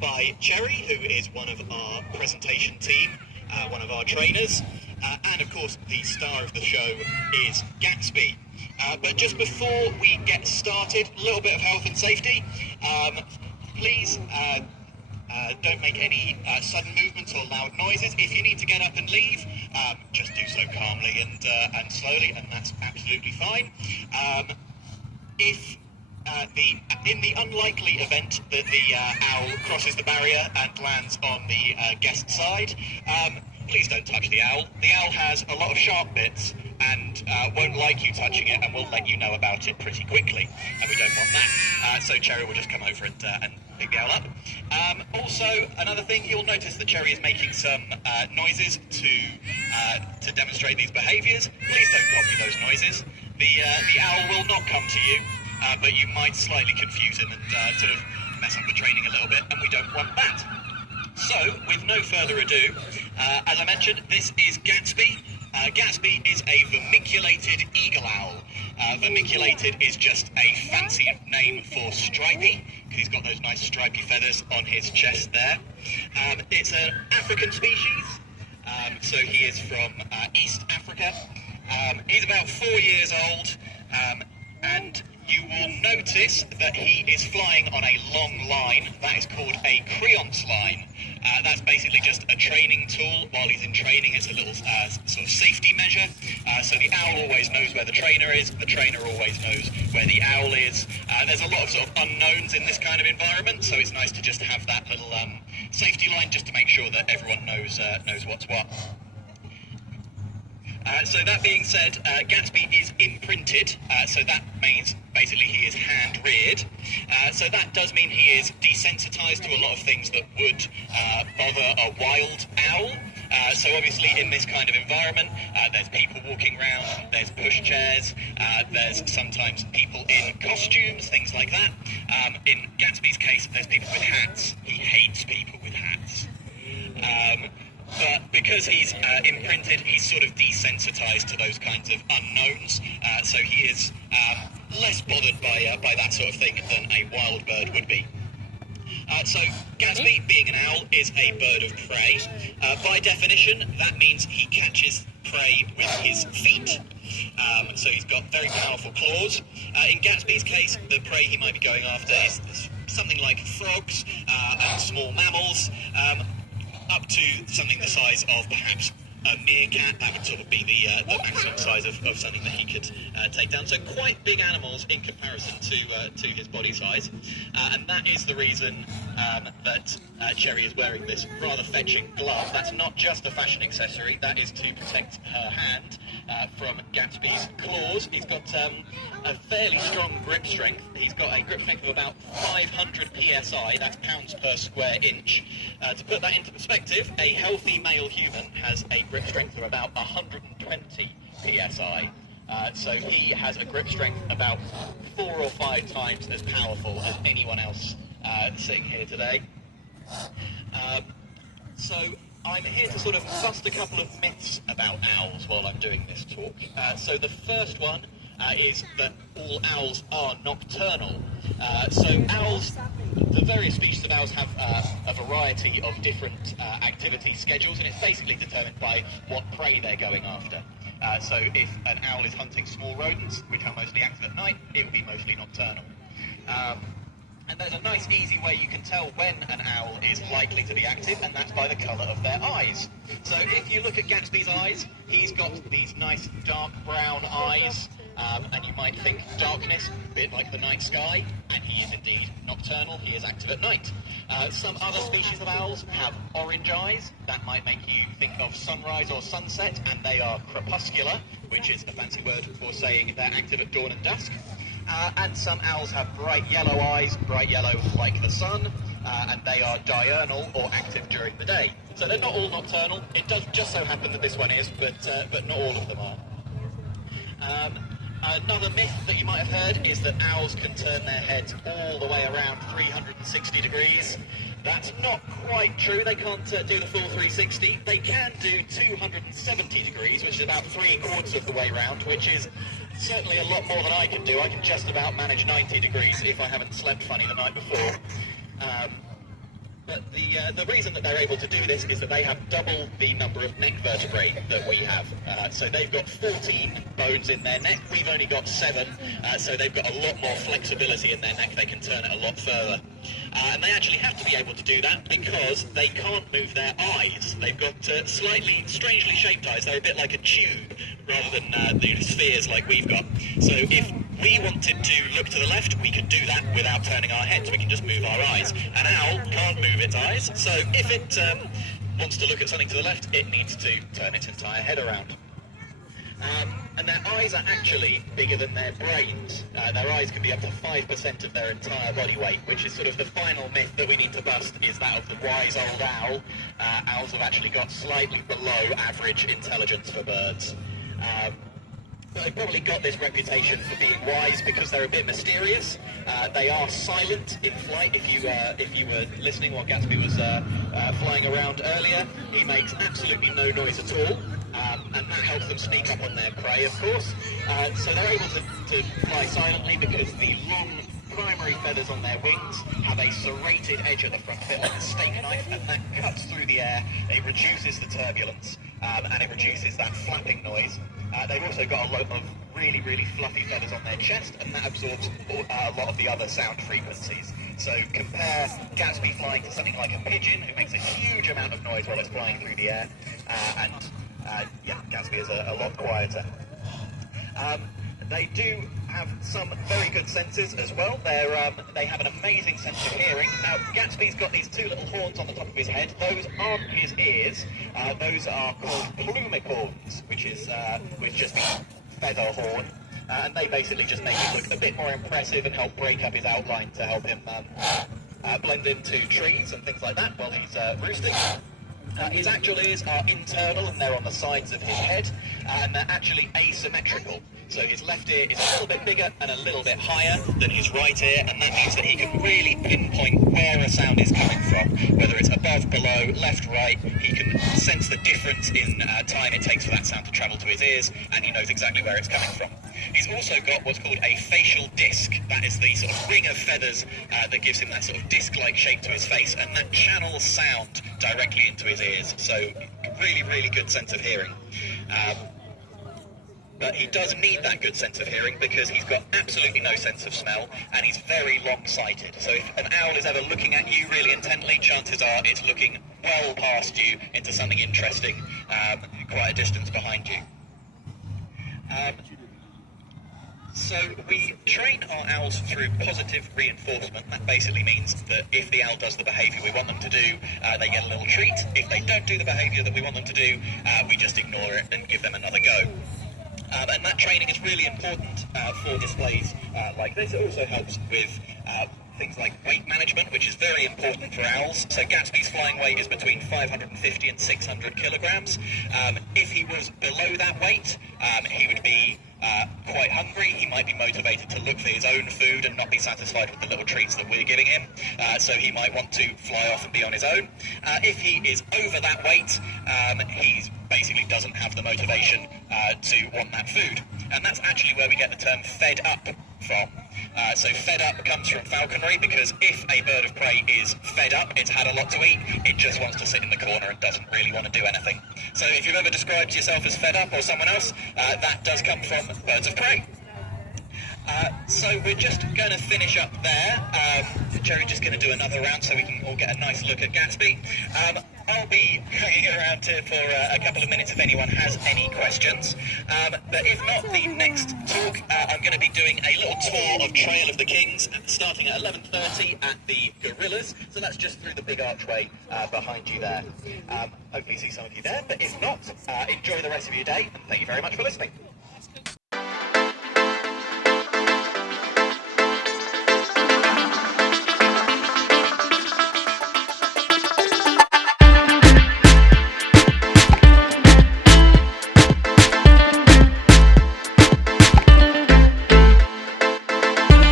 by Cherry, who is one of our presentation team, one of our trainers, and of course the star of the show is Gatsby. But just before we get started, a little bit of health and safety. Please don't make any sudden movements or loud noises. If you need to get up and leave, just do so calmly and slowly, and that's absolutely fine. In the unlikely event that the owl crosses the barrier and lands on the guest side, please don't touch the owl. The owl has a lot of sharp bits and won't like you touching it, and will let you know about it pretty quickly, and we don't want that. So Cherry will just come over and pick the owl up. Also, another thing, you'll notice that Cherry is making some noises to demonstrate these behaviours. Please don't copy those noises. The owl will not come to you, but you might slightly confuse him and sort of mess up the training a little bit, and we don't want that. So, with no further ado, as I mentioned, this is Gatsby. Gatsby is a vermiculated eagle owl. Vermiculated is just a fancy name for stripy, because he's got those nice stripy feathers on his chest there. It's an African species, so he is from East Africa. He's about 4 years old, and you will notice that he is flying on a long line. That is called a creance line. That's basically just a training tool. While he's in training, it's a little sort of safety measure. So the owl always knows where the trainer is, the trainer always knows where the owl is. There's a lot of sort of unknowns in this kind of environment, so it's nice to just have that little safety line just to make sure that everyone knows what's what. So that being said, Gatsby is imprinted, so that means basically he is hand-reared. So that does mean he is desensitized to a lot of things that would bother a wild owl. So obviously in this kind of environment, there's people walking around, there's pushchairs, there's sometimes people in costumes, things like that. In Gatsby's case, there's people with hats. He hates people with hats. But because he's imprinted, he's sort of desensitized to those kinds of unknowns, so he is less bothered by that sort of thing than a wild bird would be. So Gatsby, being an owl, is a bird of prey. By definition, that means he catches prey with his feet. So he's got very powerful claws. In Gatsby's case, the prey he might be going after is something like frogs and small mammals, up to something the size of perhaps a meerkat. That would sort of be the maximum size of something that he could take down. So quite big animals in comparison to his body size. And that is the reason that Cherry is wearing this rather fetching glove. That's not just a fashion accessory, that is to protect her hand from Gatsby's claws. He's got a fairly strong grip strength. He's got a grip strength of about 500 psi, that's pounds per square inch. To put that into perspective, a healthy male human has a grip strength of about 120 psi. So he has a grip strength about 4 or 5 times as powerful as anyone else sitting here today. So I'm here to sort of bust a couple of myths about owls while I'm doing this talk. So the first one is that all owls are nocturnal. So owls, the various species of owls have a variety of different activity schedules, and it's basically determined by what prey they're going after. So if an owl is hunting small rodents, which are mostly active at night, it will be mostly nocturnal. And there's a nice easy way you can tell when an owl is likely to be active, and that's by the colour of their eyes. So if you look at Gatsby's eyes, he's got these nice dark brown eyes, and you might think darkness, a bit like the night sky, and he is indeed nocturnal, he is active at night. Some other species of owls have orange eyes. That might make you think of sunrise or sunset, and they are crepuscular, which is a fancy word for saying they're active at dawn and dusk. And some owls have bright yellow eyes, bright yellow like the sun, and they are diurnal or active during the day. So they're not all nocturnal. It does just so happen that this one is, but not all of them are. Another myth that you might have heard is that owls can turn their heads all the way around 360 degrees. That's not quite true. They can't do the full 360. They can do 270 degrees, which is about 3/4 of the way round, which is certainly a lot more than I can do. I can just about manage 90 degrees if I haven't slept funny the night before. But The reason that they're able to do this is that they have double the number of neck vertebrae that we have. So they've got 14 bones in their neck, we've only got 7, so they've got a lot more flexibility in their neck, they can turn it a lot further. And they actually have to be able to do that because they can't move their eyes. They've got slightly, strangely shaped eyes, they're a bit like a tube rather than the spheres like we've got. So if we wanted to look to the left, we could do that without turning our heads. We can just move our eyes. An owl can't move its eyes, so if it wants to look at something to the left, it needs to turn its entire head around. And their eyes are actually bigger than their brains. Their eyes can be up to 5% of their entire body weight, which is sort of the final myth that we need to bust, is that of the wise old owl. Owls have actually got slightly below average intelligence for birds. They've probably got this reputation for being wise because they're a bit mysterious. They are silent in flight. If you were listening while Gatsby was flying around earlier, he makes absolutely no noise at all, and that helps them sneak up on their prey, of course. So they're able to fly silently because the long primary feathers on their wings have a serrated edge at the front, a bit like a steak knife, and that cuts through the air. It reduces the turbulence, and it reduces that flapping noise. They've also got a lot of really, really fluffy feathers on their chest, and that absorbs a lot of the other sound frequencies. So compare Gatsby flying to something like a pigeon, who makes a huge amount of noise while it's flying through the air, and Gatsby is a lot quieter. They do have some very good senses as well. They have an amazing sense of hearing. Now, Gatsby's got these 2 little horns on the top of his head. Those aren't his ears. Those are called plumicorns, which just means feather horn. And they basically just make him look a bit more impressive and help break up his outline to help him blend into trees and things like that while he's roosting. His actual ears are internal and they're on the sides of his head, and they're actually asymmetrical. So his left ear is a little bit bigger and a little bit higher than his right ear, and that means that he can really pinpoint where a sound is coming from, whether it's above, below, left, right. He can sense the difference in time it takes for that sound to travel to his ears, and he knows exactly where it's coming from. He's also got what's called a facial disc. That is the sort of ring of feathers that gives him that sort of disc-like shape to his face, and that channels sound directly into his ears. So really, really good sense of hearing. But he does need that good sense of hearing because he's got absolutely no sense of smell, and he's very long-sighted. So if an owl is ever looking at you really intently, chances are it's looking well past you into something interesting, quite a distance behind you. So we train our owls through positive reinforcement. That basically means that if the owl does the behaviour we want them to do, they get a little treat. If they don't do the behaviour that we want them to do, we just ignore it and give them another go. And that training is really important for displays like this. It also helps with things like weight management, which is very important for owls. So Gatsby's flying weight is between 550 and 600 kilograms. If he was below that weight, he would be quite hungry. He might be motivated to look for his own food and not be satisfied with the little treats that we're giving him. So he might want to fly off and be on his own. If he is over that weight, he basically doesn't have the motivation to want that food. And that's actually where we get the term fed up from. So fed up comes from falconry, because if a bird of prey is fed up, it's had a lot to eat, it just wants to sit in the corner and doesn't really want to do anything. So if you've ever described yourself as fed up or someone else, that does come from birds of prey. So we're just going to finish up there. Jerry's just going to do another round so we can all get a nice look at Gatsby. I'll be hanging around here for a couple of minutes if anyone has any questions. But if not, the next talk, I'm going to be doing a little tour of Trail of the Kings, starting at 11:30 at the Gorillas. So that's just through the big archway behind you there. Hopefully see some of you there. But if not, enjoy the rest of your day, and thank you very much for listening.